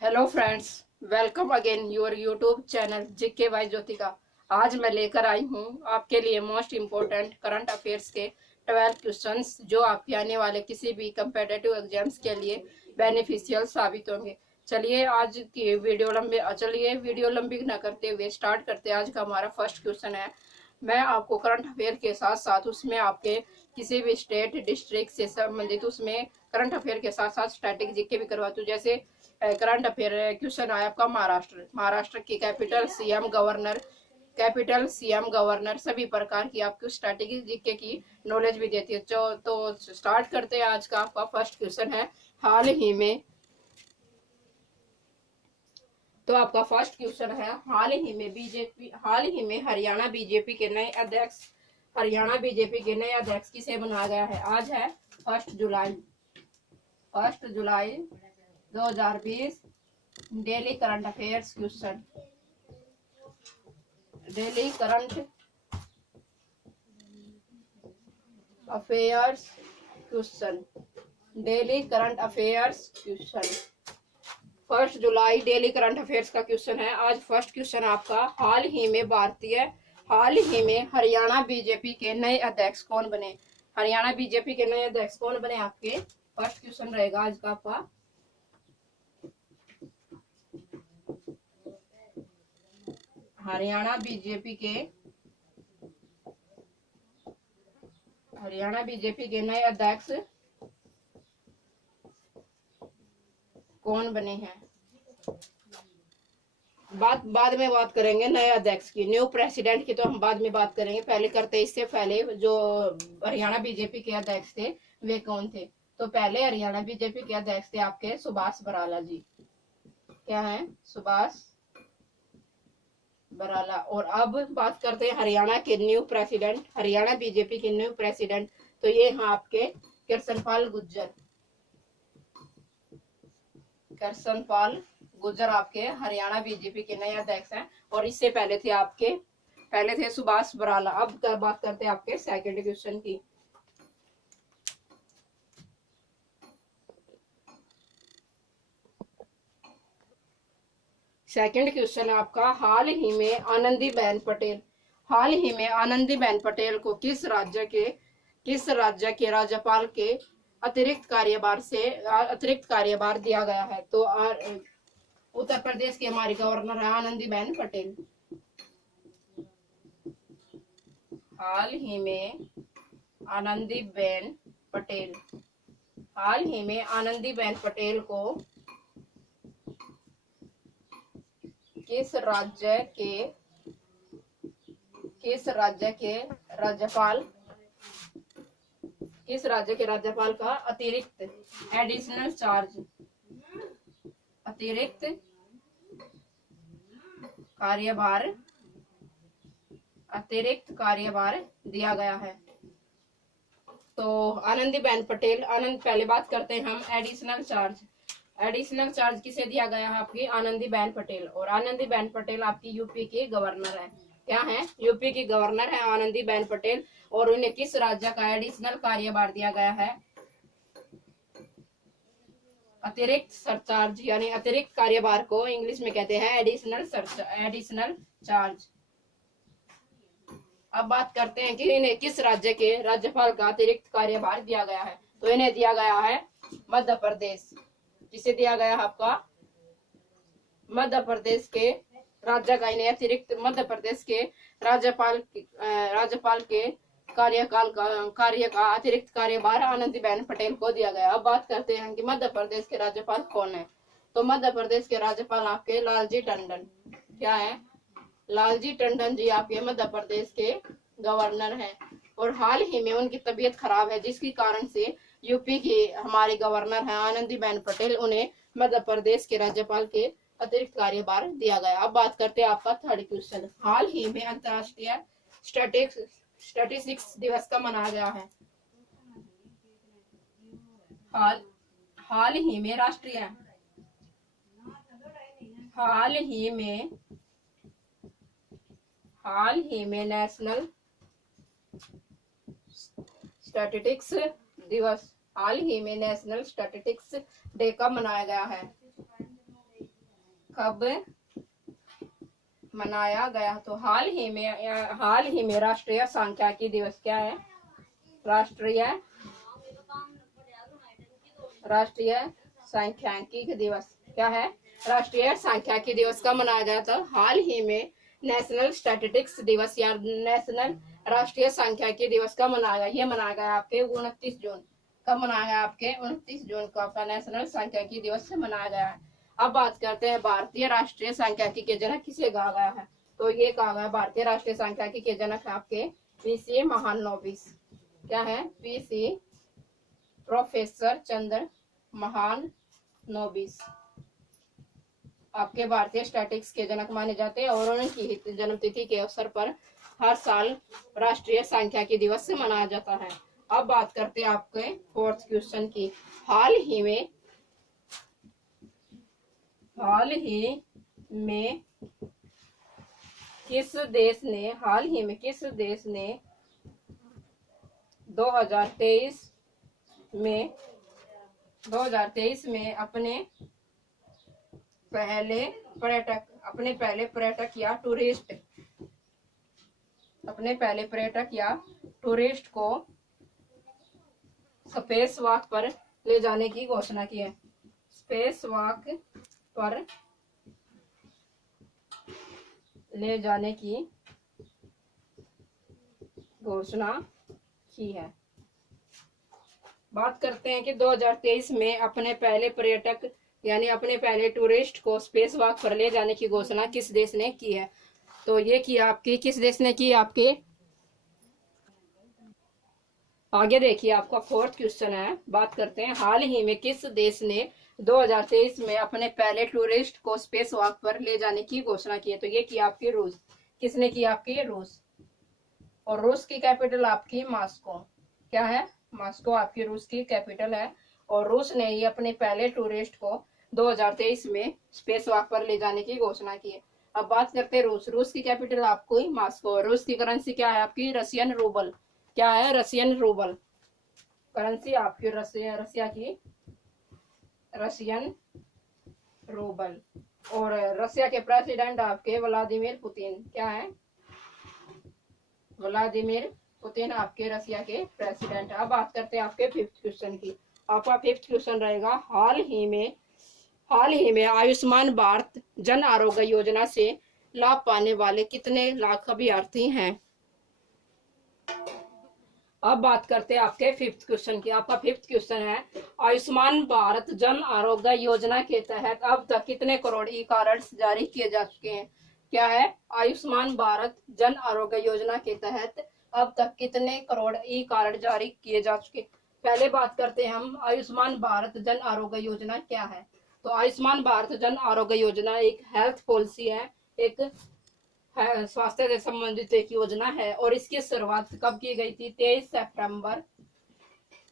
Hello friends, welcome again your YouTube channel GK by Jyotika. आज मैं लेकर आई हूँ आपके लिए मोस्ट इम्पोर्टेंट करंट अफेयर्स के 12 क्वेश्चंस जो आपके आने वाले किसी भी कंपेटिटिव एग्जाम्स के लिए बेनिफिशियल साबित होंगे। चलिए वीडियो लंबी न करते हुए स्टार्ट करते हैं। आज का हमारा फर्स्ट क्वेश्चन है। मैं आपको करंट अफेयर के साथ साथ उसमें आपके किसी भी स्टेट डिस्ट्रिक्ट से संबंधित उसमें करंट अफेयर के साथ साथ स्टैटिक जीके भी करवाती हूँ। जैसे करंट अफेयर क्वेश्चन आया आपका महाराष्ट्र की कैपिटल सीएम गवर्नर सभी प्रकार की आपको स्ट्रैटेजी जीके की नॉलेज भी देती है। तो स्टार्ट करते हैं। आज का आपका फर्स्ट क्वेश्चन है। हाल ही में तो आपका फर्स्ट क्वेश्चन है, हाल ही में हरियाणा बीजेपी के नए अध्यक्ष किसे बनाया गया है? आज है 1 जुलाई 2020। Daily current affairs question. Daily current affairs question. Daily current affairs question. 1 जुलाई डेली करंट अफेयर्स का क्वेश्चन है। आज फर्स्ट क्वेश्चन आपका, हाल ही में हरियाणा बीजेपी के नए अध्यक्ष कौन बने? हरियाणा बीजेपी के नए अध्यक्ष कौन बने आपके? फर्स्ट क्वेश्चन रहेगा आज का आपका। हरियाणा बीजेपी के नए अध्यक्ष कौन बने हैं? बाद में बात करेंगे नए अध्यक्ष की, न्यू प्रेसिडेंट की तो हम बाद में बात करेंगे। पहले करते इससे पहले जो हरियाणा बीजेपी के अध्यक्ष थे वे कौन थे? तो पहले हरियाणा बीजेपी के अध्यक्ष थे आपके सुभाष बराला जी। क्या है? सुभाष बराला। और अब बात करते हैं हरियाणा बीजेपी के न्यू प्रेसिडेंट। तो ये हैं आपके कृष्णपाल गुर्जर आपके हरियाणा बीजेपी के नए अध्यक्ष हैं। और इससे पहले थे सुभाष बराला। अब बात करते हैं आपके सेकंड क्वेश्चन की। सेकंड क्वेश्चन है आपका, हाल ही में आनंदीबेन पटेल को किस राज्य के राज्यपाल के अतिरिक्त कार्यभार दिया गया है? तो उत्तर प्रदेश की हमारी गवर्नर है आनंदीबेन पटेल। हाल ही में आनंदीबेन पटेल को किस राज्य के राज्यपाल का अतिरिक्त कार्यभार दिया गया है? तो आनंदीबेन पटेल पहले बात करते हैं हम एडिशनल चार्ज किसे दिया गया है? आपकी आनंदीबेन पटेल। और आनंदीबेन पटेल आपकी यूपी की गवर्नर है। क्या है? यूपी की गवर्नर है आनंदीबेन पटेल। और उन्हें किस राज्य का एडिशनल कार्यभार दिया गया है? अतिरिक्त सरचार्ज, यानी अतिरिक्त कार्यभार को इंग्लिश में कहते हैं एडिशनल चार्ज। अब बात करते हैं कि इन्हें किस राज्य के राज्यपाल का अतिरिक्त कार्यभार दिया गया है? तो इन्हें दिया गया है मध्य प्रदेश। किसे दिया गया है? आपका मध्य प्रदेश के राज्य का इन्हें अतिरिक्त मध्य प्रदेश के राज्यपाल के कार्य का अतिरिक्त कार्यभार आनंदीबेन पटेल को दिया गया। अब बात करते हैं कि मध्य प्रदेश के राज्यपाल कौन है? तो मध्य प्रदेश के राज्यपाल आपके लालजी टंडन। क्या है? लालजी टंडन जी आपके मध्य प्रदेश के गवर्नर हैं। और हाल ही में उनकी तबीयत खराब है, जिसके कारण से यूपी की हमारी गवर्नर है आनंदीबेन पटेल, उन्हें मध्य प्रदेश के राज्यपाल के अतिरिक्त कार्यभार दिया गया। अब बात करते हैं आपका थर्ड क्वेश्चन। हाल ही में अंतर्राष्ट्रीय स्टैटिस्टिक्स दिवस का मनाया गया है? हाल ही में नेशनल स्टैटिस्टिक्स डे कब मनाया गया है? कब मनाया गया? तो हाल ही में राष्ट्रीय सांख्यिकी दिवस क्या है? राष्ट्रीय सांख्यिकी दिवस क्या है? राष्ट्रीय सांख्यिकी दिवस कब मनाया गया था? हाल ही में नेशनल स्टैटिस्टिक्स दिवस या नेशनल राष्ट्रीय सांख्यिकी दिवस कब मनाया गया? ये मनाया गया आपके 29 जून। कब मनाया गया? आपके 29 जून को आपका नेशनल सांख्यिकी दिवस से मनाया गया है। अब बात करते हैं भारतीय राष्ट्रीय सांख्यिकी के जनक किसे कहा गया है? तो ये कहा गया भारतीय राष्ट्रीय सांख्यिकी के जनक है आपके पीसी महालनोबिस। क्या है? पीसी प्रोफेसर चंद्र महालनोबिस आपके भारतीय स्टैटिस्टिक्स के जनक माने जाते हैं और उनकी जन्मतिथि के अवसर पर हर साल राष्ट्रीय सांख्यिकी दिवस से मनाया जाता है। अब बात करते हैं आपके फोर्थ क्वेश्चन की। हाल ही में किस देश ने 2023 में अपने पहले पर्यटक या टूरिस्ट को स्पेस वॉक पर ले जाने की घोषणा की है? स्पेस वॉक पर ले जाने की घोषणा की है। बात करते हैं कि 2023 में अपने पहले टूरिस्ट को स्पेस वॉक पर ले जाने की घोषणा किस देश ने की है? तो ये की आपकी किस देश ने की? आपके आगे देखिए, आपका फोर्थ क्वेश्चन है। बात करते हैं हाल ही में किस देश ने 2023 में अपने पहले टूरिस्ट को स्पेस वॉक पर ले जाने की घोषणा की है? तो ये की आपकी रूस। किसने की? आपकी रूस। और रूस की कैपिटल आपकी मॉस्को। क्या है? मॉस्को आपकी रूस की कैपिटल है। और रूस ने ही अपने पहले टूरिस्ट को 2023 में स्पेस वॉक पर ले जाने की घोषणा की है। अब बात करते हैं रूस की कैपिटल आपको मॉस्को। रूस की करेंसी क्या है? आपकी रशियन रूबल। क्या है? Russian rouble. करेंसी आपकी रशिया की रशियन रूबल। और रशिया के प्रेसिडेंट आपके व्लादिमीर पुतिन। क्या है? व्लादिमीर पुतिन आपके रशिया के प्रेसिडेंट। अब बात करते हैं आपके फिफ्थ क्वेश्चन की। आपका फिफ्थ क्वेश्चन रहेगा हाल ही में आयुष्मान भारत जन आरोग्य योजना से लाभ पाने वाले कितने लाख अभ्यर्थी हैं? अब बात करते हैं आपके फिफ्थ क्वेश्चन की। आपका फिफ्थ क्वेश्चन है आयुष्मान भारत जन आरोग्य योजना के तहत अब तक कितने करोड़ ई कार्ड्स जारी किए जा चुके हैं? क्या है? आयुष्मान भारत जन आरोग्य योजना के तहत अब तक कितने करोड़ ई कार्ड जारी किए जा चुके? पहले बात करते हैं हम आयुष्मान भारत जन आरोग्य योजना क्या है। तो आयुष्मान भारत जन आरोग्य योजना एक हेल्थ पॉलिसी है, एक स्वास्थ्य से संबंधित एक योजना है। और इसकी शुरुआत कब की गई थी? 23 सितंबर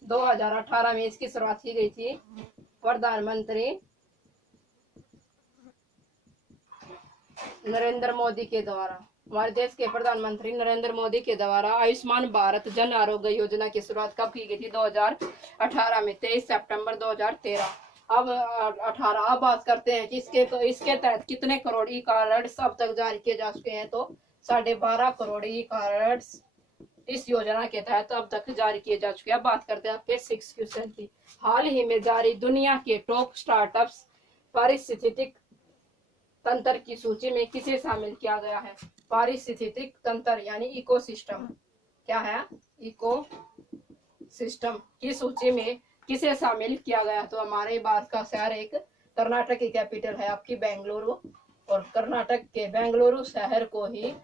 2018 में इसकी शुरुआत की गई थी। प्रधानमंत्री नरेंद्र मोदी के द्वारा, हमारे देश के प्रधानमंत्री नरेंद्र मोदी के द्वारा आयुष्मान भारत जन आरोग्य योजना की शुरुआत कब की गई थी? 2018 में 23 सितंबर 2013। अब 18। अब बात करते हैं कि इसके तहत कितने करोड़ ई कार्ड अब तक जारी किए जा चुके हैं? तो 12.5 करोड़ ई कार्ड इस योजना के तहत अब तक जारी किए जा चुके हैं। अब बात करते हैं आपके सिक्स क्वेश्चन की। हाल ही में जारी दुनिया के टॉप स्टार्टअप्स पारिस्थितिक तंत्र की सूची में किसे शामिल किया गया है? पारिस्थितिक तंत्र यानी इकोसिस्टम। क्या है? इकोसिस्टम की सूची में किसे शामिल किया गया? तो हमारे भारत का शहर एक कर्नाटक की कैपिटल है आपकी बेंगलुरु। और कर्नाटक के बेंगलुरु शहर को ही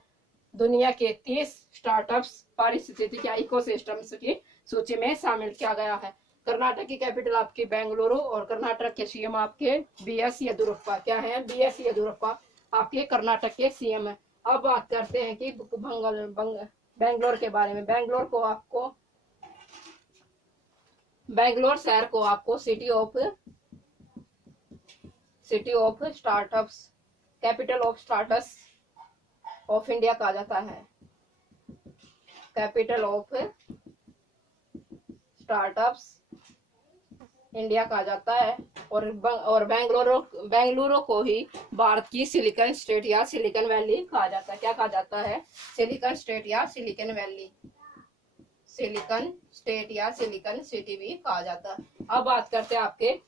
दुनिया के 30 स्टार्टअप्स पारिस्थितिक या इकोसिस्टम्स की सूची में शामिल किया गया है। कर्नाटक की कैपिटल आपकी बेंगलुरु और कर्नाटक के सीएम आपके बीएस येदियुरप्पा। क्या है? बीएस येदियुरप्पा आपके कर्नाटक के सीएम है। अब बात करते हैं कि बेंगलोर के बारे में। बेंगलोर शहर को आपको city of startups, capital of startups of India कहा जाता है। कैपिटल ऑफ स्टार्टअप्स इंडिया कहा जाता है। और बेंगलुरु को ही भारत की सिलिकॉन स्टेट या सिलिकॉन वैली कहा जाता है। क्या कहा जाता है? सिलिकॉन स्टेट या सिलिकॉन वैली, सिलिकॉन स्टेट या सिलिकॉन सिटी भी कहा जाता है। अब बात करते हैं आपके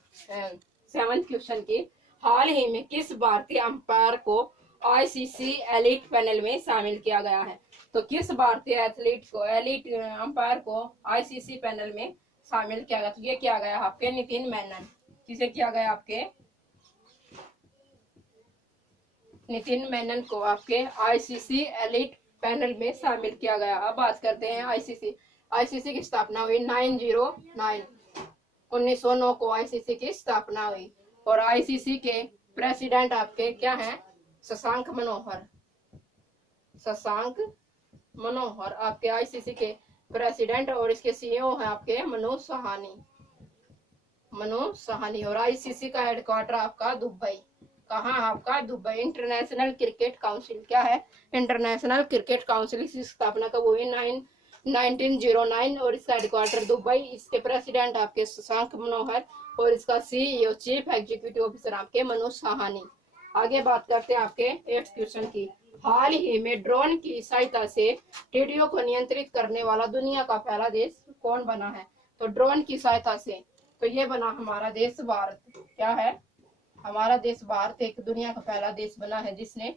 7th क्वेश्चन की। हाल ही में किस भारतीय अंपायर को आईसीसी एलिट पैनल में शामिल किया गया है? तो किस भारतीय एलिट अंपायर को आईसीसी पैनल में शामिल किया गया? तो ये किया गया आपके नितिन मेनन। किसे किया गया? आपके नितिन मेनन को आपके आईसीसी एलिट पैनल में शामिल किया गया। अब बात करते हैं आईसीसी की स्थापना हुई 1909 को आईसीसी की स्थापना हुई। और आईसीसी के प्रेसिडेंट आपके क्या हैं? शशांक मनोहर आपके आईसीसी के प्रेसिडेंट। और इसके सीईओ हैं आपके मनोज सहानी। और आईसीसी का हेडक्वार्टर आपका दुबई। कहाँ? आपका दुबई। इंटरनेशनल क्रिकेट काउंसिल क्या है? इंटरनेशनल क्रिकेट काउंसिल की स्थापना कब हुई? 1909 और इसका हेडक्वार्टर दुबई। इसके प्रेसिडेंट आपके शशांक मनोहर और इसका सीईओ चीफ एग्जीक्यूटिव ऑफिसर आपके मनोज सहानी। आगे बात करते हैं आपके 8th क्वेश्चन की। हाल ही में ड्रोन की सहायता से टिड्डियों को नियंत्रित करने वाला दुनिया का पहला देश कौन बना है? तो ड्रोन की सहायता से तो ये बना हमारा देश भारत। क्या है? हमारा देश भारत एक दुनिया का पहला देश बना है जिसने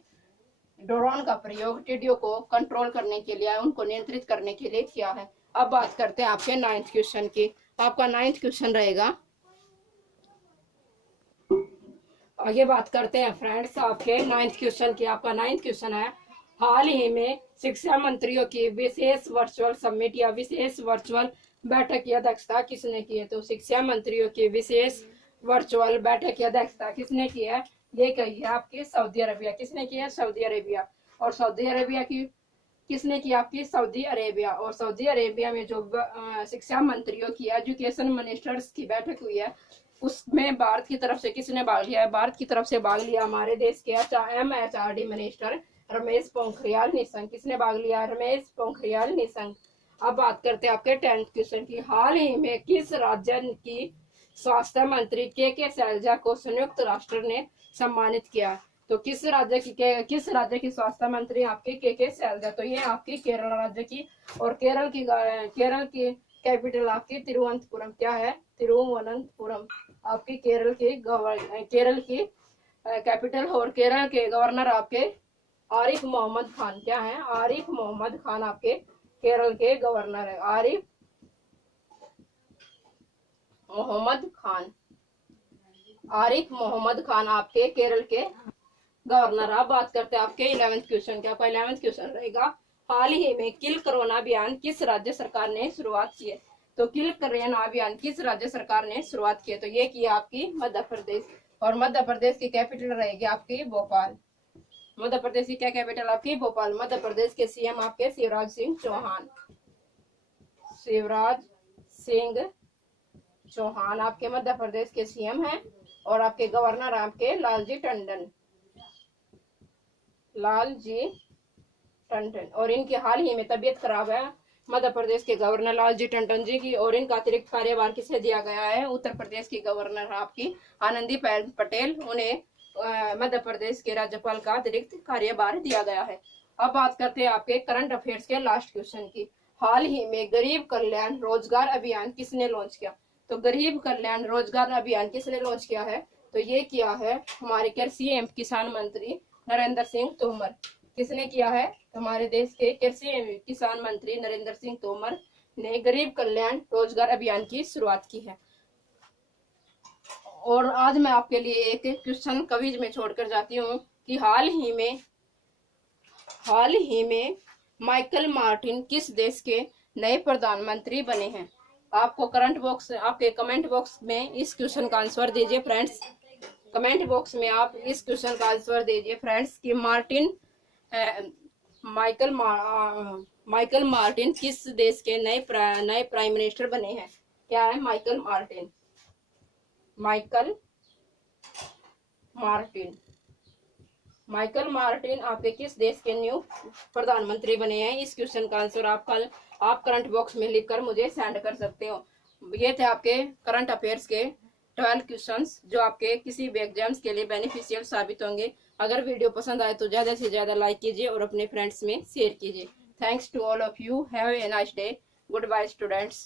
ड्रोन का प्रयोग टिड्डियों को कंट्रोल करने के लिए, उनको नियंत्रित करने के लिए किया है। अब बात करते हैं आपके 9th क्वेश्चन की। आपका 9th क्वेश्चन रहेगा। आगे बात करते हैं फ्रेंड्स आपके 9th क्वेश्चन की। आपका 9th क्वेश्चन है, हाल ही में शिक्षा मंत्रियों की विशेष वर्चुअल समिट या विशेष वर्चुअल बैठक की अध्यक्षता किसने की है? तो शिक्षा मंत्रियों की विशेष वर्चुअल बैठक की अध्यक्षता किसने की है? ये कही है आपकी सऊदी अरेबिया। किसने की है? Saudi Arabia. और सऊदी अरेबिया की किसने की? आपकी सऊदी अरेबिया। और सऊदी अरेबिया में जो शिक्षा मंत्रियों की एजुकेशन मिनिस्टर्स की बैठक हुई है उसमें भारत की तरफ से किसने भाग लिया है? भारत की तरफ से भाग लिया हमारे देश के MHRD मिनिस्टर रमेश पोखरियाल निशंक। किसने भाग लिया? रमेश पोखरियाल निशंक। अब बात करते हैं आपके 10th क्वेश्चन की। हाल ही में किस राज्य की स्वास्थ्य मंत्री के शैलजा को संयुक्त राष्ट्र ने सम्मानित किया? तो किस राज्य की स्वास्थ्य मंत्री आपके के शैलजा? तो ये आपकी केरल राज्य की। और केरल की कैपिटल आपकी तिरुवनंतपुरम। क्या है? तिरुवनंतपुरम आपकी केरल की कैपिटल। और केरल के गवर्नर आपके आरिफ मोहम्मद खान। क्या है? आरिफ मोहम्मद खान आपके केरल के गवर्नर है। आरिफ मोहम्मद खान आपके केरल के गवर्नर। अब बात करते हैं आपके 11th क्वेश्चन का। 11th क्वेश्चन रहेगा, हाल ही में किल कोरोना अभियान किस राज्य सरकार ने शुरुआत की है? तो किल कोरोना अभियान किस राज्य सरकार ने शुरुआत की है? तो ये की आपकी मध्य प्रदेश। और मध्य प्रदेश की कैपिटल रहेगी आपकी भोपाल। मध्य प्रदेश की क्या कैपिटल आपकी? भोपाल। मध्य प्रदेश के सीएम आपके शिवराज सिंह चौहान आपके मध्य प्रदेश के सीएम हैं। और आपके गवर्नर आपके लालजी टंडन। और इनकी हाल ही में तबीयत खराब है मध्य प्रदेश के गवर्नर लालजी टंडन जी की। और इनका अतिरिक्त कार्यभार किसे दिया गया है? उत्तर प्रदेश की गवर्नर आपकी आनंदीबेन पटेल। उन्हें मध्य प्रदेश के राज्यपाल का अतिरिक्त कार्यभार दिया गया है। अब बात करते हैं आपके करंट अफेयर्स के लास्ट क्वेश्चन की। हाल ही में गरीब कल्याण रोजगार अभियान किसने लॉन्च किया? तो गरीब कल्याण रोजगार अभियान किसने लॉन्च किया है? तो ये किया है हमारे कृषि एवं किसान मंत्री नरेंद्र सिंह तोमर। किसने किया है? हमारे देश के कृषि एवं किसान मंत्री नरेंद्र सिंह तोमर ने गरीब कल्याण रोजगार अभियान की शुरुआत की है। और आज मैं आपके लिए एक क्वेश्चन क्विज में छोड़कर जाती हूँ कि हाल ही में माइकल मार्टिन किस देश के नए प्रधानमंत्री बने हैं? आपको आपके कमेंट बॉक्स में इस क्वेश्चन का आंसर दीजिए फ्रेंड्स। कमेंट बॉक्स में आप इस क्वेश्चन का आंसर दीजिए फ्रेंड्स कि माइकल मार्टिन किस देश के नए प्राइम मिनिस्टर बने हैं? क्या है? माइकल मार्टिन आपके किस देश के न्यू प्रधानमंत्री बने हैं? इस क्वेश्चन का आंसर आप करंट बॉक्स में लिखकर मुझे सेंड कर सकते हो। ये थे आपके करंट अफेयर्स के 12 क्वेश्चंस जो आपके किसी भी एग्जाम्स के लिए बेनिफिशियल साबित होंगे। अगर वीडियो पसंद आए तो ज़्यादा से ज़्यादा लाइक कीजिए और अपने फ्रेंड्स में शेयर कीजिए। Thanks to all of you. Have a nice day. Good bye students.